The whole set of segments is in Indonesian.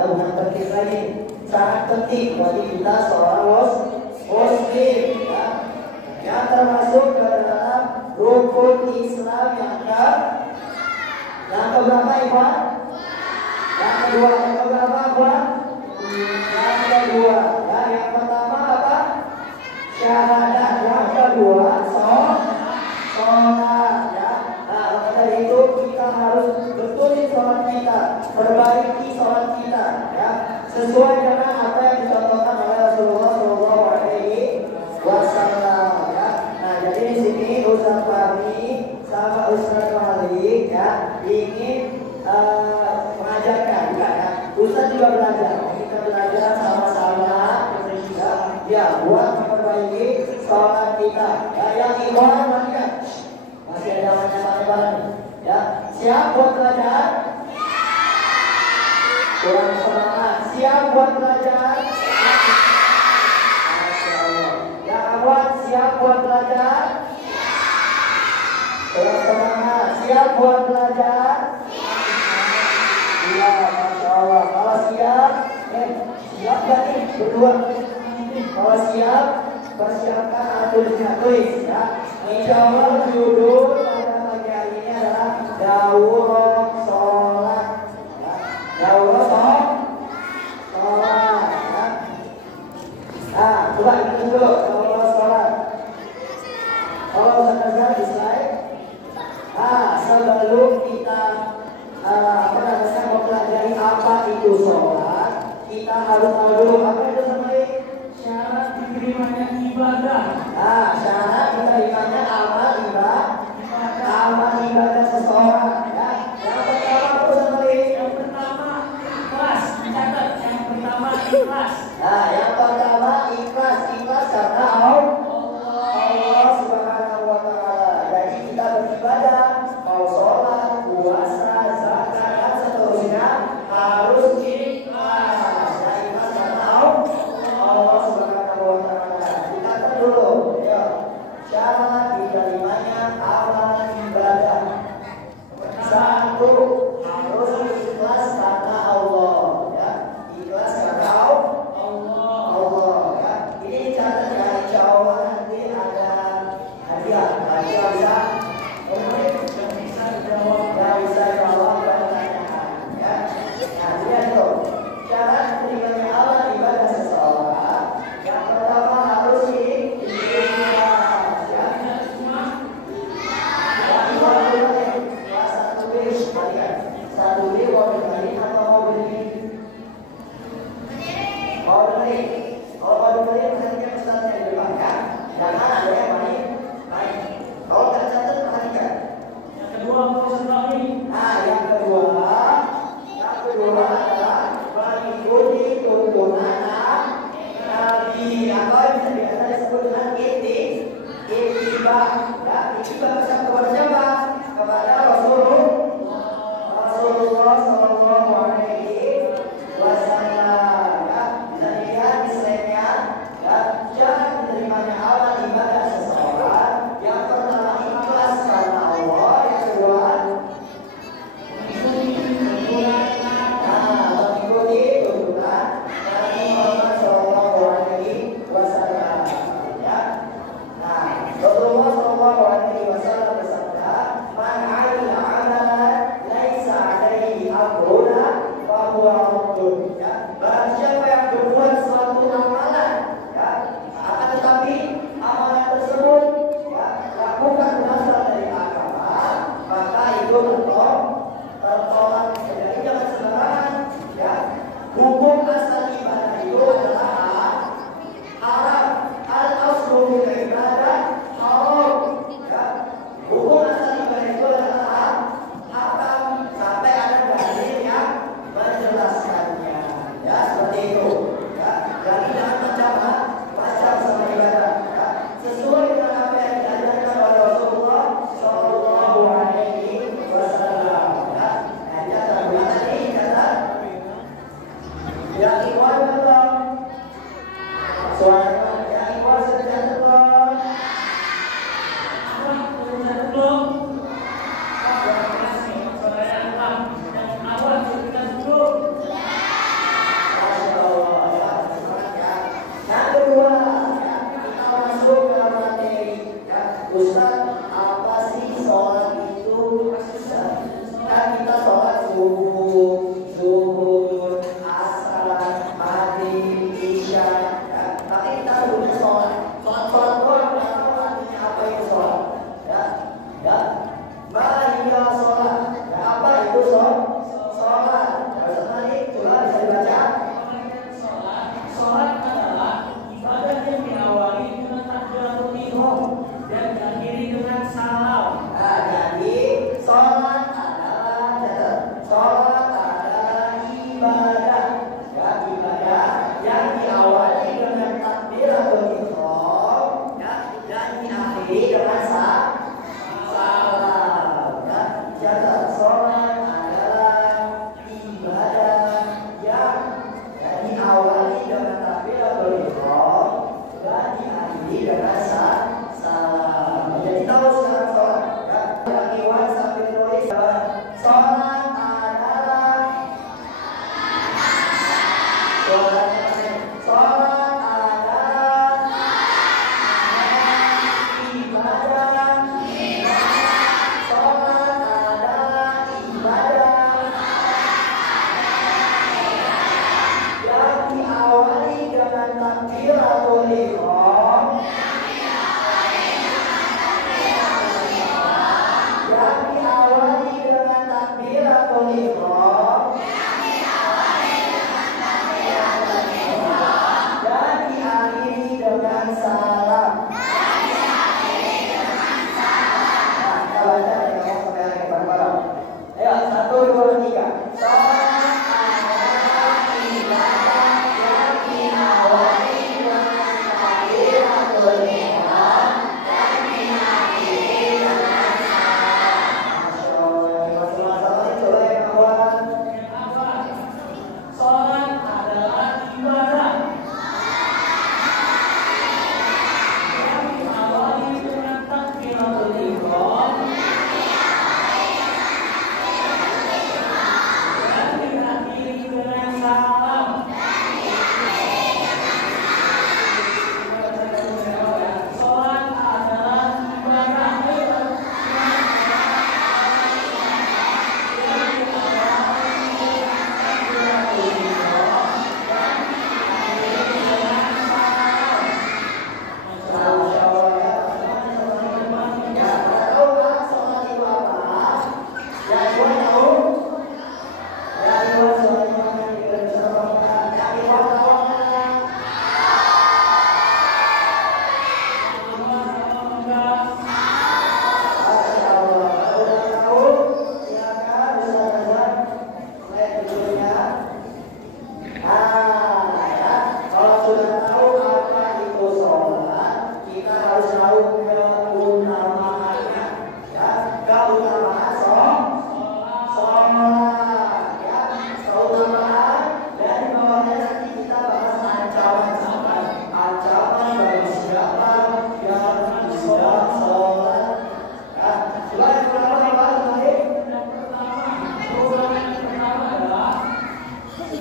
ya, bukan penting lagi, sangat penting bagi kita seorang muslim ya. Yang termasuk ke dalam rukun Islam yang keberapa Ikhwan? Yang kedua, yang keberapa Ikhwan? Yang kedua ya, yang pertama apa? Syahadat. Yang kedua sholat ya. Nah, maka dari itu kita harus betulin sholat kita, perbaiki sholat kita ya, sesuai dengan apa yang dicontohkan oleh Rasulullah SAW ya. Nah, jadi di sini Ustaz Fahmi sama Ustaz Malik ya ingin mengajarkan bukan ya. Ustaz juga belajar, kita belajar sama-sama ya buat memperbaiki sholat kita ya. Yang ikhwan masih ada banyak ya, siap buat belajar? Kurang semangat. Siap buat belajar? Masya Allah. Yang awal siap buat belajar? Kurang semangat. Siap buat belajar? Iya, Masya Allah. Kalau siap, siap gak nih berdua? Kalau siap, persiapkan aturnya tulis ya. Insya Allah judul pada pagi hari ini adalah daurah sholat ya. Daurah sholat ya. Nah, coba kita dulu daurah sholat. Kalau Ustaz di slide. Nah, sebelum kita mempelajari apa itu sholat, kita harus tahu dulu apa itu sebenarnya syarat diterimanya ibadah. Nah, syarat diterimanya amal ibadah seseorang ya. Yang pertama itu sebenarnya yang pertama ikhlas. Dicatat, yang pertama ikhlas. Nah, yang pertama ikhlas karena Allah Subhanahu wa Ta'ala. Jadi kita beribadah, mau sholat, puasa, zakat dan seterusnya harus ikhlas. Ya, ikhlas karena Allah Subhanahu wa Ta'ala. Kita dulu ya. Syarat diterimanya amal ibadah. Satu, harus ikhlas karena Allah ya. Ikhlas karena Allah ya. Ini dicatat ya, insya Allah nanti ada hadiah bisa bisa jawab pertanyaan ya. Nah, lihat tuh syarat diterimanya amal ibadah seseorang. Yang pertama harus satu beli mau dibeli atau mau beli? Mau beli. Kalau mau dibeli perhatikan pesannya di depan ya. Jangan ada yang main. Kalau tidak catat perhatikan. Yang kedua mau sekali. Nah, yang kedua adalah mengikuti tuntunan Nabi atau yang biasa disebut dengan ittiba. Ya, ittiba kepada siapa? Kepada Rasulullah Sallallahu Alaihi Wasallam ya. Bisa dilihat di slide-nya ya. Jangan diterimanya amal ibadah seseorang. Yang pertama ikhlas karena Allah. Yang kedua nah,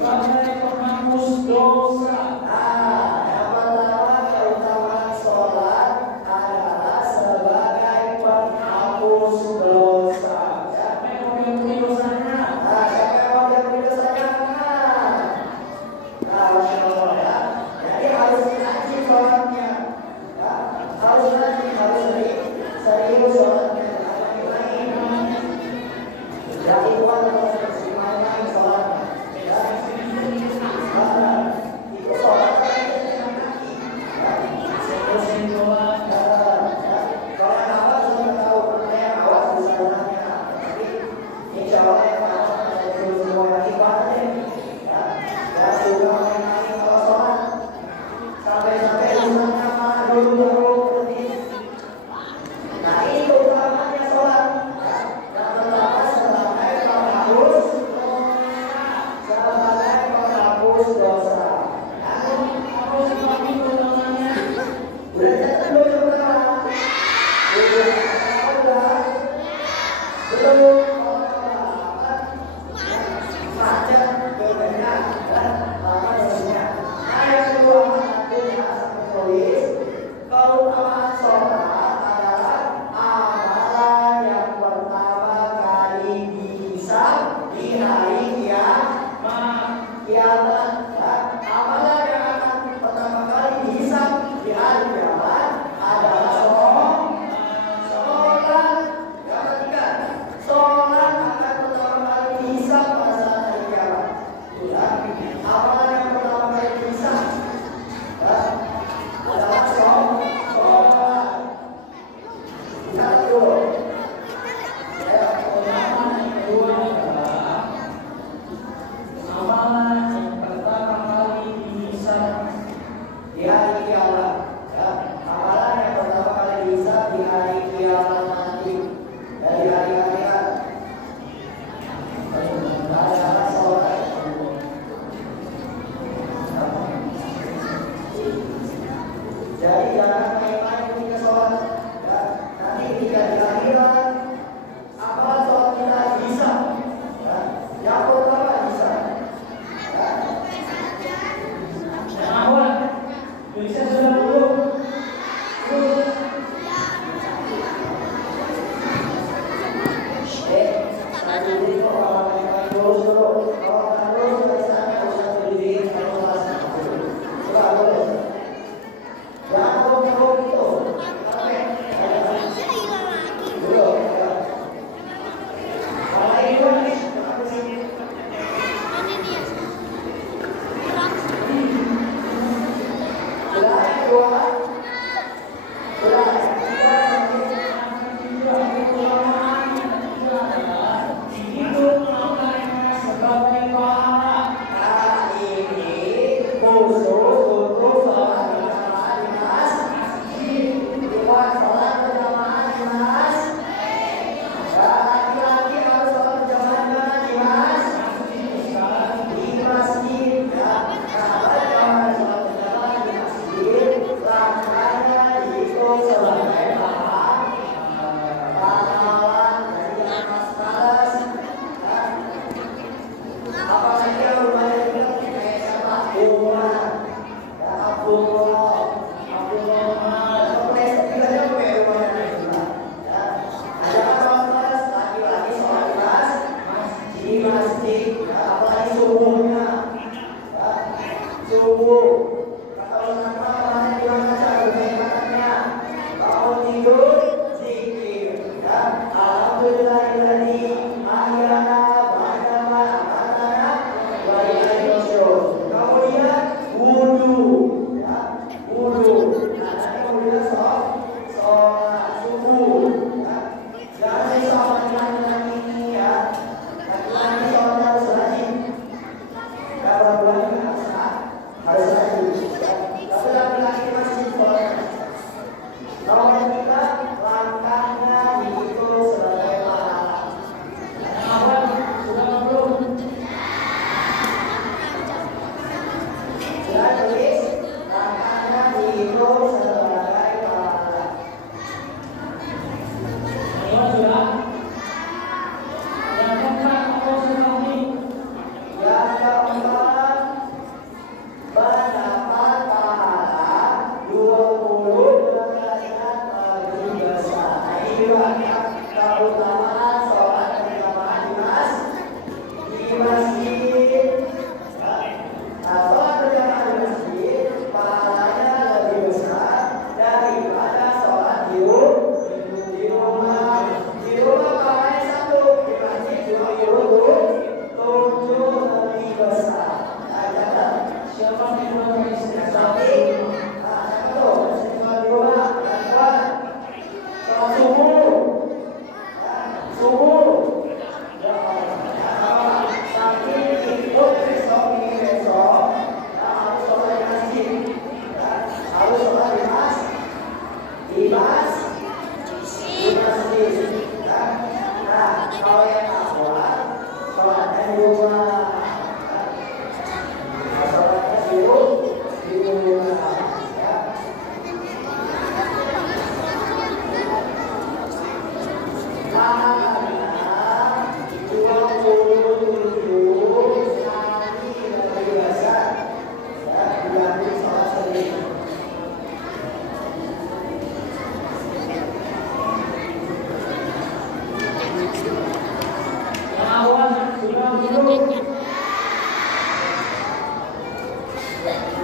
sebagai penghapus dosa. Yang pertama keutamaan sholat adalah sebagai penghapus dosa. Siapa yang mau diampuni dosanya? Siapa yang mau diampuni dosanya? Masya Allah ya. Jadi harus rajin sholatnya. Ya, harus rajin, harus serius sholatnya. Jadi kuat atau main-main sholatnya. Ya. Itu sholat dengan kaki. Serusin sholat. Kalau yang awal sudah tahu, yang awal bisa sunahnya. Tapi insya Allah yang awal ada semua yang ibadah deh. Ya sudah main-main kalau sholat. Sampai-sampai sunahnya mah dulu. Nah ini utamanya sholat. Yang pertama sebagai penghapus dosa. Harus dipakai utamanya. Udah catat belum yang pertama? Udah. Belum. Baca kebanyakan apa dosanya. Yang kedua nantinya menulis keutamaan sholat adalah amalan yang pertama kali dihisab di hari kiamat. Amalan yang akan pertama kali dihisab di hari kiamat adalah sholat. Yang ketiga, sholat akan pertama kali dihisab pada saat hari kiamat. Sudah, amalan yang pertama kali dihisab adalah sholat. Satu. Keutamaan yang kedua adalah amalan yang pertama kali dihisab di hari kiamat. Ya, amalan yang pertama kali dihisab di hari kiamat nanti dari hari akhirat adalah sholat. Sudah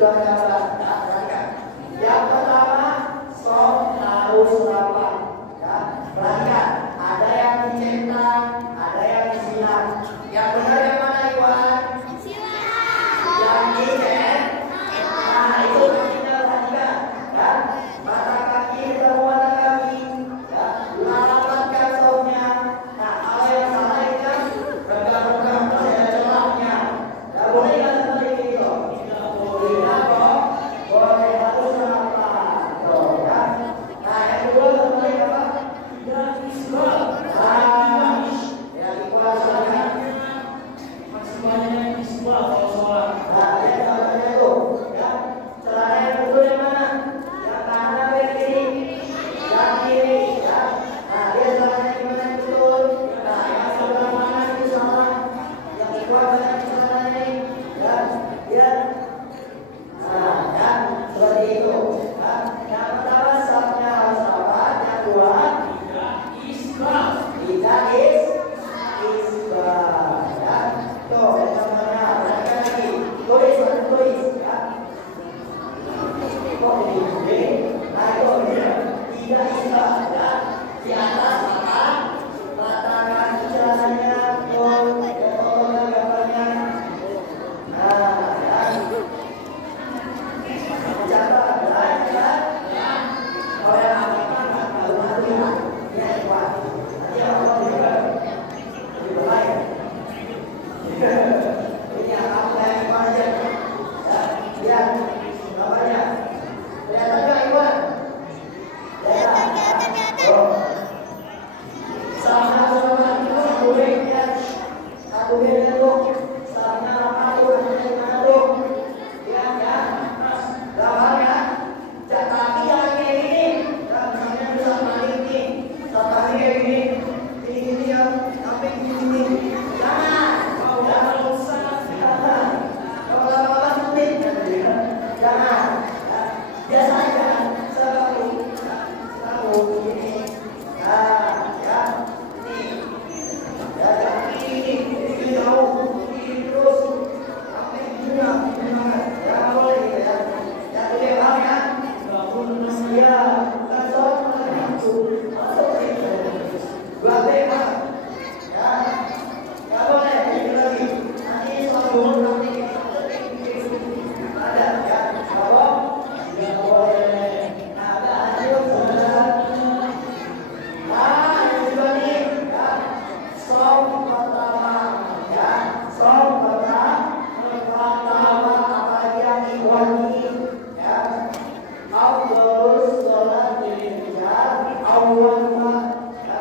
Dua cara. Yang pertama, soft harus rapat. Ya, perhatikan. Ada yang dicetak, ada yang disilang. Yang benar yang mana, Iwan? Yang dicetak. Nah, itu kita perhatikan. Ya, mata kaki ketemu mata kaki. Ya, rapatkan softnya. Nah, kalau yang salah itu kan regam-regam, masih ada celahnya. Ya, boleh nggak seperti itu? Tidak kok. Boleh, harus rapat. Tuh, ya. Nah, yang kedua seperti apa? Tidak isbal. Nah, ya dikuasai. Maksimalnya isbal kalau sholat. Nah, ya contohnya tuh, ya. Celana yang betul yang mana? Yang kanan atau yang kiri? Yang kiri, ya. Nah, dia celananya gimana yang betul? Nah, yang sebelah mana itu salah? Yang dikuat dengan celananya ini, ya. Ya. Nah, ya, seperti itu. Ya. Yang pertama sabnya harus rapat, yang kedua tidak isbal. Ya. Tuh, contohnya perhatikan lagi. Tulis, ya. Kok ini? Nah, itu dia. Tidak isbal, ya. Di atas ratakan celananya, tuh, fotonya, gambarnya. Nah, ya. Catat, ya. Kalau yang apa-apa, baru-baru ya. Ya, Iwan. Nanti Allah juga lebih baik. Ini yang aku kayak Iwan aja. Ya, lihat gambarnya. Kelihatan nggak, Iwan? Oh. Sama-sama itu kuliahnya. Satu beda tuh. Sama apa tuh? Ada mana tuh? Lihat ya. Gambar ya. Tapi jangan kayak gini. Ya, misalnya bisa balik nih. Sama kayak gini. Gini ya. Sampai gini. Jangan. Kalau sangat jangan. Kalau lama-lama sulit. Jangan. Biasa aja. Selalu ini. Nah, ya. Ini. Ya, ini jauh. Ini terus. Sampai gini ya. Jangan boleh gitu ya. Ya, itu dia paham ya. Iya. Kan sholat mulai masuk. Masuk gitu. Dua bebas. Ya. Nggak boleh. Ini lagi. Nanti sholat nanti ada ya. Kalau nggak boleh. Nah, ada lanjut saudara. Nah, yang kedua nih, ya. Soft pertama, ya. Soft pertama, apalagi yang diwangi, ya. Afdhalus sholat lil-rijal awwaluha, ya.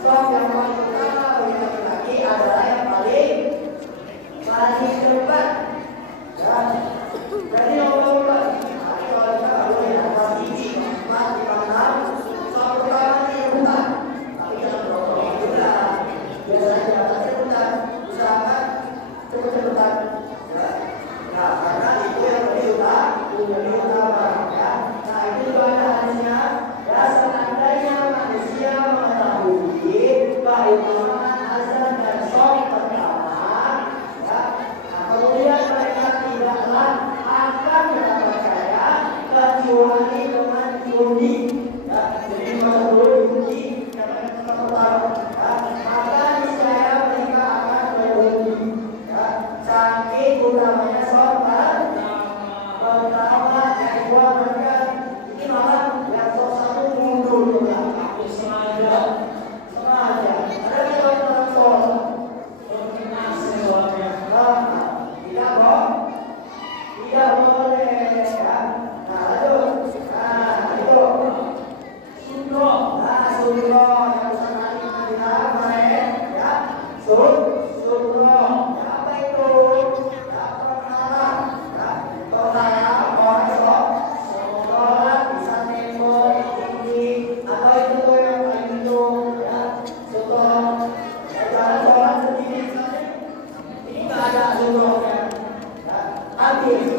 Soft yang paling utama bagi laki-laki adalah yang paling cepat, ya. Jadi nomor 2. Tapi kalau kita boleh atas gigi, mas di mana? Soft pertama ini bukan. Tapi jangan berapa juga. Biasanya atasnya bukan. Usahakan cepet-cepetan. Ya. Nah, karena itu yang lebih utama, ya. Nah, itu juga ada hadisnya. Ya, seandainya manusia mengetahui keutamaan azan dan soft pertama, ya. Nah, kemudian mereka tidaklah akan percaya kecuali dengan diuji. Ya, jadi kalau dulu diuji, yang pertama, ya. Maka niscaya mereka akan beruji. Ya, saking utamanya soft pertama yang kedua mereka ini malah yang satu mundur ke belakang. Sengaja. Ada kita orang sholat. Tidak kok. Tidak boleh ya. Nah, lanjut. Nah, itu. Sunro. Nah, sunro yang usah nanti kita kemarin ya. Sunro. Apa itu? Ya, perkara. Ya, perkara orang sholat bisa tembok tinggi atau itu tuh yang paling itu ya. Contoh cara sholat sendiri ini nggak ada sunro ya. Habis